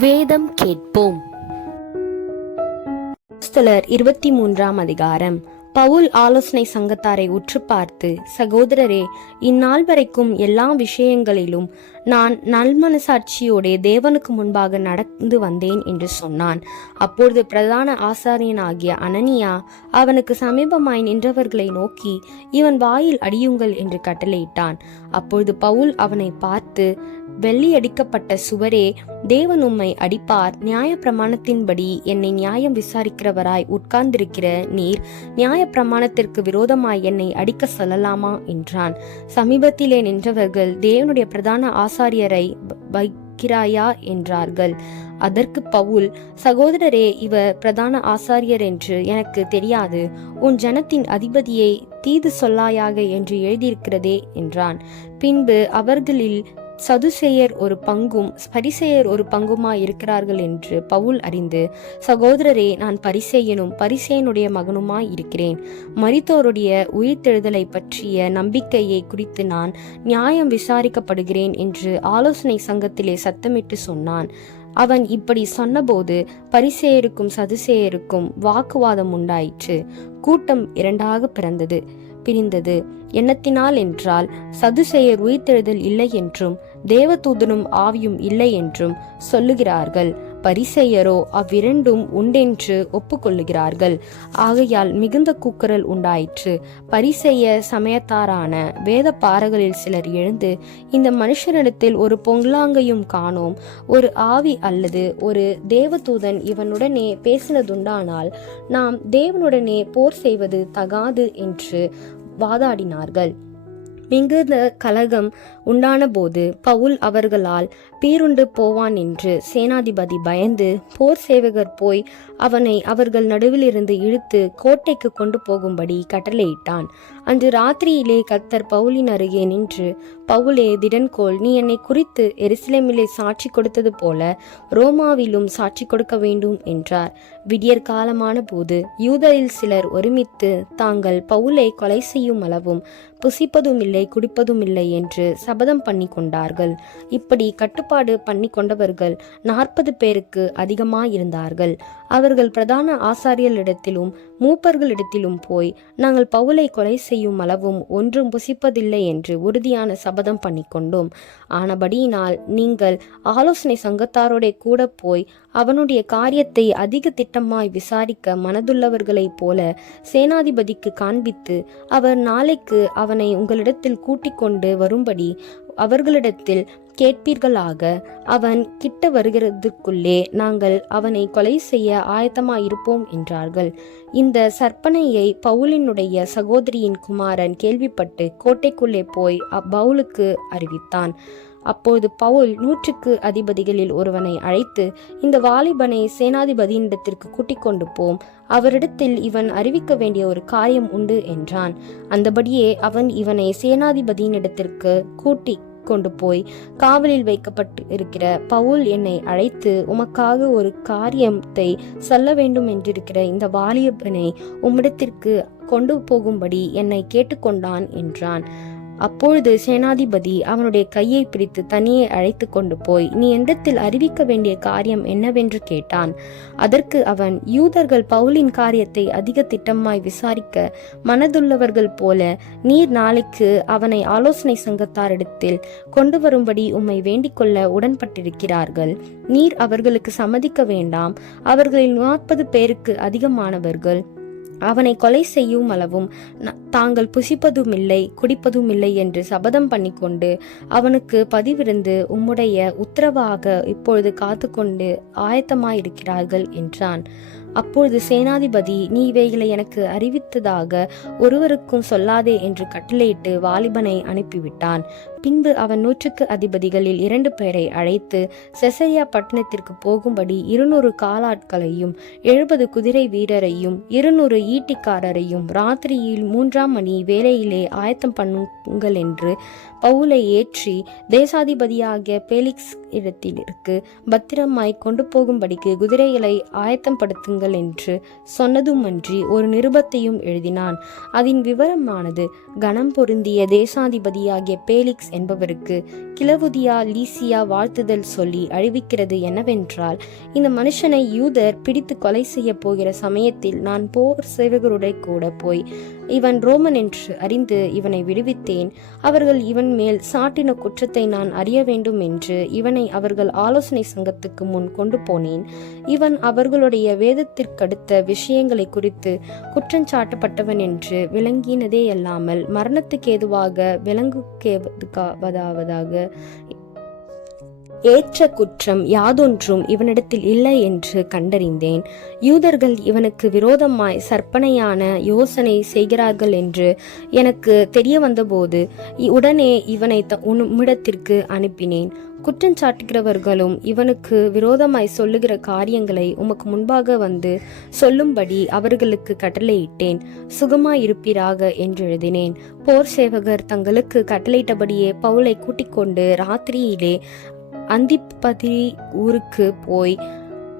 வேதம் கேட்போம். இருபத்தி மூன்றாம் அதிகாரம். பவுல் ஆலோசனை சங்கத்தாரை உற்று பார்த்து சகோதரரே இந்நாள் வரைக்கும் எல்லா விஷயங்களிலும் நான் நல்மனசாட்சியோடே தேவனுக்கு முன்பாக நடந்து வந்தேன் என்று சொன்னான். அப்பொழுது பிரதான ஆசாரியனாகிய அனனியா அவனுக்கு சமீபமாய் நின்றவர்களை நோக்கி இவன் வாயில் அடியுங்கள் என்று கட்டளையிட்டான். அப்பொழுது பவுல் அவனை பார்த்து வெள்ளியடிக்கப்பட்ட சுவரே தேவன் உம்மை அடிப்பார். நியாய பிரமாணத்தின்படி என்னை நியாயம் விசாரிக்கிறவராய் உட்கார்ந்திருக்கிற நீர் நியாய பிரமாணத்திற்கு விரோதமாய் என்னை அடிக்க சொல்லலாமா? என்றான். சமீபத்திலே நின்றவர்கள் தேவனுடைய பிரதான ஆசாரியரை வ- வைக்கிறாயா? என்றார்கள். அதற்கு பவுல் சகோதரரே இவர் பிரதான ஆசாரியர் என்று எனக்கு தெரியாது. உன் ஜனத்தின் அதிபதியை தீது சொல்லாயாக என்று எழுதியிருக்கிறதே என்றான். பின்பு அவர்களில் சதுசேயர் ஒரு பங்கும் பரிசேயர் ஒரு பங்குமா இருக்கிறார்கள் என்று பவுல் அறிந்து சகோதரரே நான் பரிசேயனும் பரிசேயனுடைய மகனுமாய் இருக்கிறேன். மரித்தோருடைய உயிர்த்தெழுதலை பற்றிய நம்பிக்கையை குறித்து நான் நியாயம் விசாரிக்கப்படுகிறேன் என்று ஆலோசனை சங்கத்திலே சத்தமிட்டு சொன்னான். அவன் இப்படி சொன்னபோது பரிசேயருக்கும் சதுசேயருக்கும் வாக்குவாதம் உண்டாயிற்று. கூட்டம் இரண்டாக பிறந்தது. பிரிந்தது. எண்ணத்தினால் என்றால் சதுசேயர் உயிர்த்தெழுதல் இல்லை என்றும் தேவதூதனும் ஆவியும் இல்லை என்றும் சொல்லுகிறார்கள். பரிசெயரோ அவ்விரண்டும் உண்டென்று ஒப்புக்கொள்ளுகிறார்கள். ஆகையால் மிகுந்த கூக்குரல் உண்டாயிற்று. பரிசெய்ய சமயத்தாரான வேத பாறைகளில் சிலர் எழுந்து இந்த மனுஷனிடத்தில் ஒரு பொங்கலாங்கையும் காணோம். ஒரு ஆவி அல்லது ஒரு தேவதூதன் இவனுடனே பேசினதுண்டானால் நாம் தேவனுடனே போர் செய்வது தகாது என்று வாதாடினார்கள். மிகுந்த கலகம் உண்டான போது பவுல் அவர்களால் பீருண்டு போவான் என்று சேனாதிபதி பயந்து போர் சேவகர் போய் அவனை அவர்கள் நடுவிலிருந்து இழுத்து கோட்டைக்கு கொண்டு போகும்படி கட்டளையிட்டான் அன்று ராத்திரியிலே கத்தர் பவுலின் அருகே நின்று பவுலே திடன்கோல் நீ என்னை குறித்து எருசலேமிலே சாட்சி கொடுத்தது போல ரோமாவிலும் சாட்சி கொடுக்க வேண்டும் என்றார். விடியற் காலமான போது யூதரில் சிலர் ஒருமித்து தாங்கள் பவுலை கொலை செய்யும் அளவும் புசிப்பதும் இல்லை குடிப்பதும் இல்லை என்று சபதம் பண்ணி கொண்டார்கள். இப்படி கட்டுப்பாடு பண்ணி கொண்டவர்கள் நாற்பது பேருக்கு அதிகமாயிருந்தார்கள். அவர்கள் பிரதான ஆசாரியர்களிடத்திலும் மூப்பர்களிடத்திலும் போய் நாங்கள் பவுலை கொலை செய்யும் அளவும் ஒன்றும் புசிப்பதில்லை என்று உறுதியான சபதம் பண்ணி கொண்டோம் ஆனபடியினால் நீங்கள் ஆலோசனை சங்கத்தாரோட கூட போய் அவனுடைய காரியத்தை அதிக திட்டமாய் விசாரிக்க மனதுள்ளவர்களைப் போல சேனாதிபதிக்கு காண்பித்து அவர் நாளைக்கு அவனை உங்களிடத்தில் கூட்டிக் கொண்டு வரும்படி அவர்களிடத்தில் கேட்பீர்களாக. அவன் கிட்ட வருகிறதுக்குள்ளே நாங்கள் அவனை கொலை செய்ய ஆயத்தமாயிருப்போம் என்றார்கள். இந்த சற்பனையை பவுலினுடைய சகோதரியின் குமாரன் கேள்விப்பட்டு கோட்டைக்குள்ளே போய் அப்பவுலுக்கு அறிவித்தான். அப்போது பவுல் நூற்றுக்கு அதிபதிகளில் ஒருவனை அழைத்து இந்த வாலிபனை சேனாதிபதியினிடத்திற்கு கூட்டிக் கொண்டு போம் அவரிடத்தில் இவன் அறிவிக்க வேண்டிய ஒரு காரியம் உண்டு என்றான். அந்தபடியே அவன் இவனை சேனாதிபதியினிடத்திற்கு கூட்டி கொண்டு போய் காவலில் வைக்கப்பட்டு இருக்கிற பவுல் என்னை அழைத்து உமக்காக ஒரு காரியத்தை சொல்ல வேண்டும் என்றிருக்கிற இந்த வாலியப்பனை உம்மிடத்திற்கு கொண்டு போகும்படி என்னை கேட்டுக்கொண்டான் என்றான். அப்பொழுது சேனாதிபதி அவனுடைய கையை பிடித்து தனியே அழைத்து கொண்டு போய் நீ என்னிடத்தில் அறிவிக்க வேண்டிய காரியம் என்னவென்று கேட்டான். அதற்கு அவன் யூதர்கள் பவுலின் காரியத்தை அதிக திட்டமாய் விசாரிக்க மனதுள்ளவர்கள் போல நீர் நாளைக்கு அவனை ஆலோசனை சங்கத்தாரிடத்தில் கொண்டு வரும்படி உம்மை வேண்டிக்கொள்ள உடன்பட்டிருக்கிறார்கள். நீர் அவர்களுக்கு சம்மதிக்க வேண்டாம். அவர்களில் நாற்பது பேருக்கு அதிகமானவர்கள் அவனை கொலை செய்யும் அளவும் ந- தாங்கள் புசிப்பதும் இல்லை குடிப்பதும் இல்லை என்று சபதம் பண்ணிக்கொண்டு அவனுக்கு பதிவிருந்து உம்முடைய உத்தரவாக இப்பொழுது காத்துக்கொண்டு ஆயத்தமாயிருக்கிறார்கள் என்றான். அப்பொழுது சேனாதிபதி நீ இவைகளை எனக்கு அறிவித்ததாக ஒருவருக்கும் சொல்லாதே என்று கட்டளையிட்டு வாலிபனை அனுப்பிவிட்டான். பின்பு அவன் நூற்றுக்கு அதிபதிகளில் இரண்டு பேரை அழைத்து செசரியா பட்டணத்திற்கு போகும்படி இருநூறு காலாட்களையும் எழுபது குதிரை வீரரையும் இருநூறு ஈட்டிக்காரரையும் ராத்திரியில் மூன்றாம் மணி வேலையிலே ஆயத்தம் பண்ணுங்கள் என்று பவுலை ஏற்றி தேசாதிபதியாகிய பேலிக்ஸ் இடத்திற்கு பத்திரமாய் கொண்டு போகும்படிக்கு குதிரைகளை ஆயத்தப்படுத்துங்கள் பண்ணுங்கள் என்று சொன்னதுமன்றி ஒரு நிருபத்தையும் எழுதினான். அதன் விவரமானது கணம் பொருந்திய தேசாதிபதியாகிய பேலிக்ஸ் என்பவருக்கு கிளவுதியா லீசியா வாழ்த்துதல் சொல்லி அழிவிக்கிறது என்னவென்றால் இந்த மனுஷனை யூதர் பிடித்து கொலை செய்ய போகிற சமயத்தில் நான் போர் சேவகருடைய கூட போய் இவன் ரோமன் என்று அறிந்து இவனை விடுவித்தேன். அவர்கள் இவன் மேல் சாட்டின குற்றத்தை நான் அறிய வேண்டும் என்று இவனை அவர்கள் ஆலோசனை சங்கத்துக்கு முன் கொண்டு போனேன். இவன் அவர்களுடைய மரணத்திற்கடுத்த விஷயங்களை குறித்து குற்றஞ்சாட்டப்பட்டவன் என்று விளங்கினதே அல்லாமல் மரணத்துக்கு ஏதுவாக விலங்குக்கேவதாவதாக ஏற்ற குற்றம் யாதொன்றும் இவனிடத்தில் இல்லை என்று கண்டறிந்தேன். யூதர்கள் இவனுக்கு விரோதமாய் சற்பனையான யோசனை செய்கிறார்கள் என்று எனக்கு தெரிய வந்தபோது உடனே இவனை த- உம்மிடத்திற்கு அனுப்பினேன். குற்றஞ்சாட்டுகிறவர்களும் இவனுக்கு விரோதமாய் சொல்லுகிற காரியங்களை உமக்கு முன்பாக வந்து சொல்லும்படி அவர்களுக்கு கட்டளையிட்டேன். சுகமாயிருப்பீராக என்று எழுதினேன். போர் சேவகர் தங்களுக்கு கட்டளையிட்டபடியே பவுலை கூட்டிக் கொண்டு ராத்திரியிலே அந்திப்பதி ஊருக்கு போய்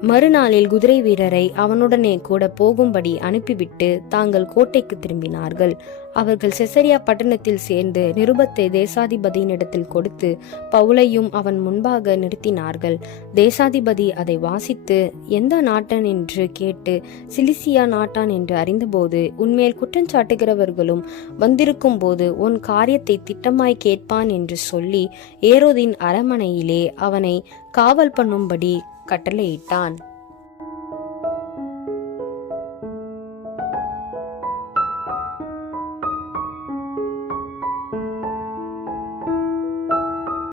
மறுநாளில் குதிரை வீரரை அவனுடனே கூட போகும்படி அனுப்பிவிட்டு தாங்கள் கோட்டைக்கு திரும்பினார்கள். அவர்கள் செசரியா பட்டணத்தில் சேர்ந்து நிருபத்தை தேசாதிபதியினிடத்தில் கொடுத்து பவுலையும் அவன் முன்பாக நிறுத்தினார்கள். தேசாதிபதி அதை வாசித்து எந்த நாட்டன் என்று கேட்டு சிலிசியா நாட்டான் என்று அறிந்தபோது உன்மேல் குற்றஞ்சாட்டுகிறவர்களும் வந்திருக்கும் போது உன் காரியத்தை திட்டமாய் கேட்பான் என்று சொல்லி ஏரோதின் அரமனையிலே அவனை காவல் பண்ணும்படி கட்டளையிட்டான்.